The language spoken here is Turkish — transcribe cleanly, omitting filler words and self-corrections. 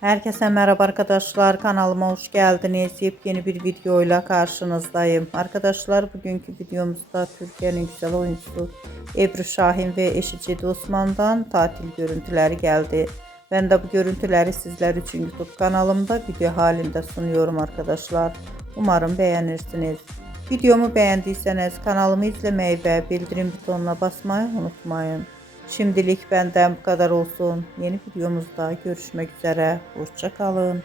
Herkese merhaba arkadaşlar, kanalıma hoş geldiniz. Yepyeni bir videoyla karşınızdayım. Arkadaşlar, bugünkü videomuzda Türkiye'nin güzel oyuncusu Ebru Şahin ve eşi Cedi Osman'dan tatil görüntüleri geldi. Ben de bu görüntüleri sizler için YouTube kanalımda video halinde sunuyorum arkadaşlar. Umarım beğenirsiniz. Videomu beğendiyseniz kanalımı izlemeyi ve bildirim butonuna basmayı unutmayın. Şimdilik benden bu kadar olsun. Yeni videomuzda görüşmek üzere. Hoşça kalın.